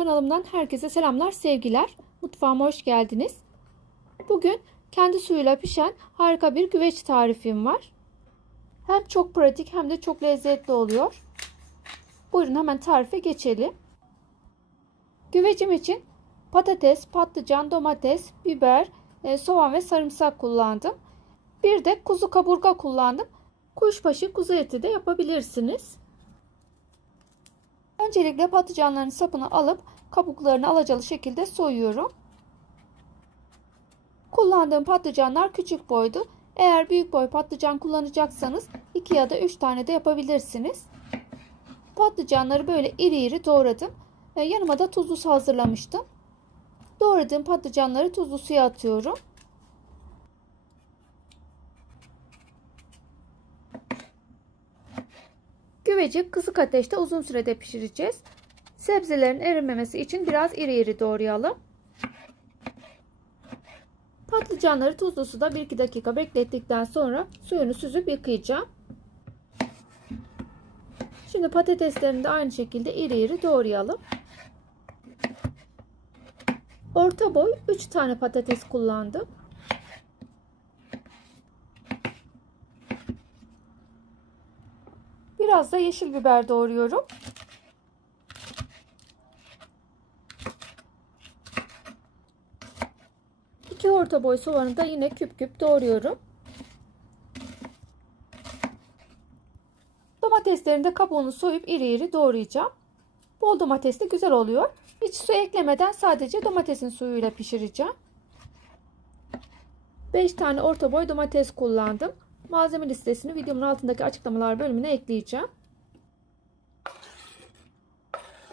kanalımdan herkese selamlar, sevgiler. Mutfağıma hoş geldiniz. Bugün kendi suyuyla pişen harika bir güveç tarifim var. Hem çok pratik hem de çok lezzetli oluyor. Buyurun hemen tarife geçelim. Güvecim için patates, patlıcan, domates, biber, e, soğan ve sarımsak kullandım. Bir de kuzu kaburga kullandım. Kuşbaşı kuzu eti de yapabilirsiniz. Öncelikle patlıcanların sapını alıp kabuklarını alacalı şekilde soyuyorum. Kullandığım patlıcanlar küçük boydu. Eğer büyük boy patlıcan kullanacaksanız 2 ya da 3 tane de yapabilirsiniz. Patlıcanları böyle iri iri doğradım. E, yanıma da tuzlu su hazırlamıştım. Doğradığım patlıcanları tuzlu suya atıyorum. Güveci kısık ateşte uzun sürede pişireceğiz. Sebzelerin erimemesi için biraz iri iri doğrayalım. Patlıcanları tuzlu suda 1-2 dakika beklettikten sonra suyunu süzüp yıkayacağım. Şimdi patateslerini de aynı şekilde iri iri doğrayalım. Orta boy 3 tane patates kullandım. Biraz da yeşil biber doğruyorum. İki orta boy soğanı da yine küp küp doğruyorum. Domateslerini de kabuğunu soyup iri iri doğrayacağım. Bol domatesli güzel oluyor. Hiç su eklemeden sadece domatesin suyuyla pişireceğim. 5 tane orta boy domates kullandım. Malzeme listesini videomun altındaki açıklamalar bölümüne ekleyeceğim.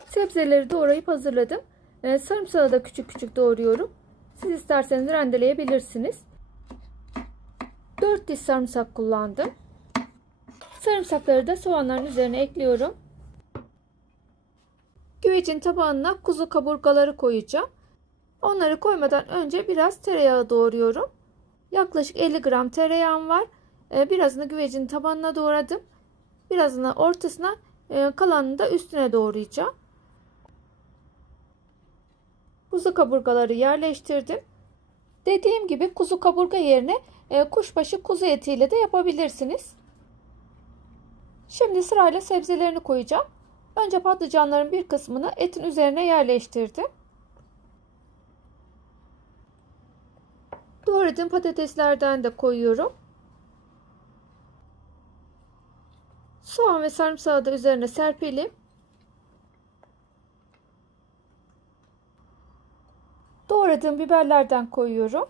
Sebzeleri doğrayıp hazırladım. Ee, sarımsağı da küçük küçük doğruyorum. Siz isterseniz rendeleyebilirsiniz. 4 diş sarımsak kullandım. Sarımsakları da soğanların üzerine ekliyorum. Güvecin tabağına kuzu kaburgaları koyacağım. Onları koymadan önce biraz tereyağı doğruyorum. Yaklaşık 50 gram tereyağım var. Birazını güvecin tabanına doğradım. Birazını ortasına, kalanını da üstüne doğrayacağım. Kuzu kaburgaları yerleştirdim. Dediğim gibi kuzu kaburga yerine kuşbaşı kuzu etiyle de yapabilirsiniz. Şimdi sırayla sebzelerini koyacağım. Önce patlıcanların bir kısmını etin üzerine yerleştirdim. Doğradığım patateslerden de koyuyorum. Soğan ve sarımsağı da üzerine serpelim. Doğradığım biberlerden koyuyorum.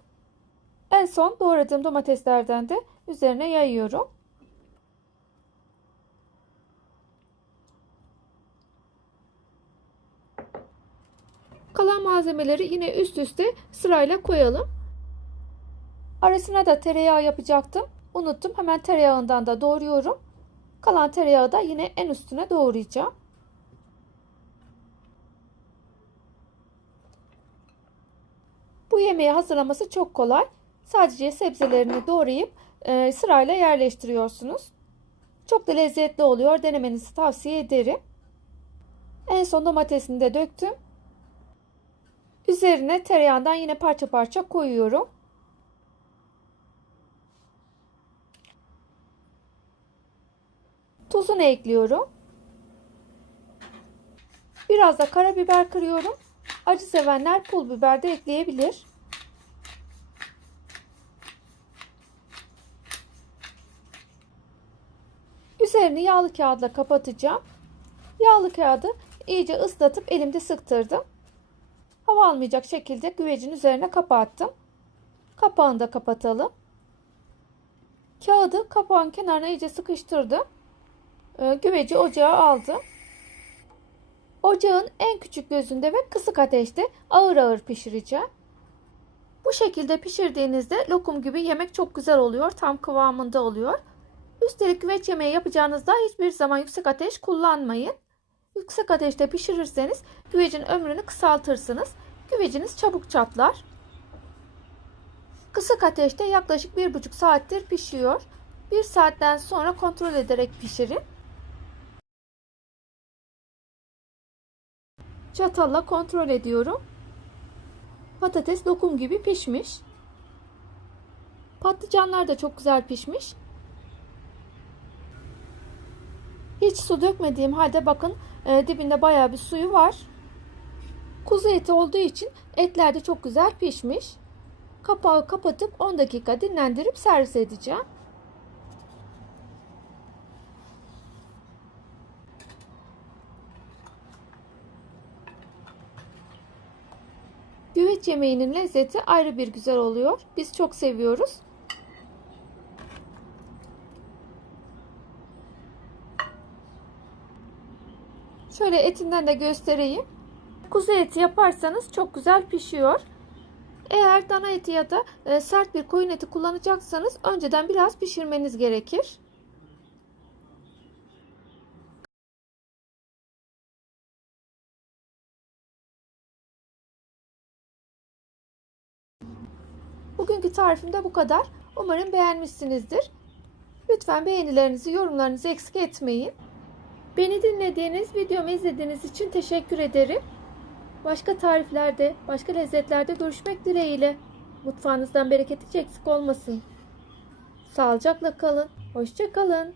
En son doğradığım domateslerden de üzerine yayıyorum. Kalan malzemeleri yine üst üste sırayla koyalım. Arasına da tereyağı yapacaktım. Unuttum. Hemen tereyağından da doğruyorum. Kalan tereyağı da yine en üstüne doğrayacağım. Bu yemeği hazırlaması çok kolay. Sadece sebzelerini doğrayıp e, sırayla yerleştiriyorsunuz. Çok da lezzetli oluyor. Denemenizi tavsiye ederim. En son domatesini de döktüm. Üzerine tereyağından yine parça parça koyuyorum. Tuzunu ekliyorum. Biraz da karabiber kırıyorum. Acı sevenler pul biber de ekleyebilir. Üzerini yağlı kağıtla kapatacağım. Yağlı kağıdı iyice ıslatıp elimde sıktırdım. Hava almayacak şekilde güvecin üzerine kapattım. Kapağını da kapatalım. Kağıdı kapağın kenarına iyice sıkıştırdım. Ee, güveci ocağa aldım. Ocağın en küçük gözünde ve kısık ateşte ağır ağır pişireceğim. Bu şekilde pişirdiğinizde lokum gibi yemek çok güzel oluyor. Tam kıvamında oluyor. Üstelik güveç yemeği yapacağınızda hiçbir zaman yüksek ateş kullanmayın. Yüksek ateşte pişirirseniz güvecin ömrünü kısaltırsınız. Güveciniz çabuk çatlar. Kısık ateşte yaklaşık 1,5 saattir pişiyor. 1 saatten sonra kontrol ederek pişirin. Çatalla kontrol ediyorum. Patates lokum gibi pişmiş. Patlıcanlar da çok güzel pişmiş. Hiç su dökmediğim halde bakın e, dibinde bayağı bir suyu var. Kuzu eti olduğu için etler de çok güzel pişmiş. Kapağı kapatıp 10 dakika dinlendirip servis edeceğim. Güveç yemeğinin lezzeti ayrı bir güzel oluyor. Biz çok seviyoruz. Şöyle etinden de göstereyim. Kuzu eti yaparsanız çok güzel pişiyor. Eğer dana eti ya da e, sert bir koyun eti kullanacaksanız önceden biraz pişirmeniz gerekir. Bugünkü tarifim de bu kadar. Umarım beğenmişsinizdir. Lütfen beğenilerinizi, yorumlarınızı eksik etmeyin. Beni dinlediğiniz, videomu izlediğiniz için teşekkür ederim. Başka tariflerde, başka lezzetlerde görüşmek dileğiyle. Mutfağınızdan bereket hiç eksik olmasın. Sağlıcakla kalın. Hoşça kalın.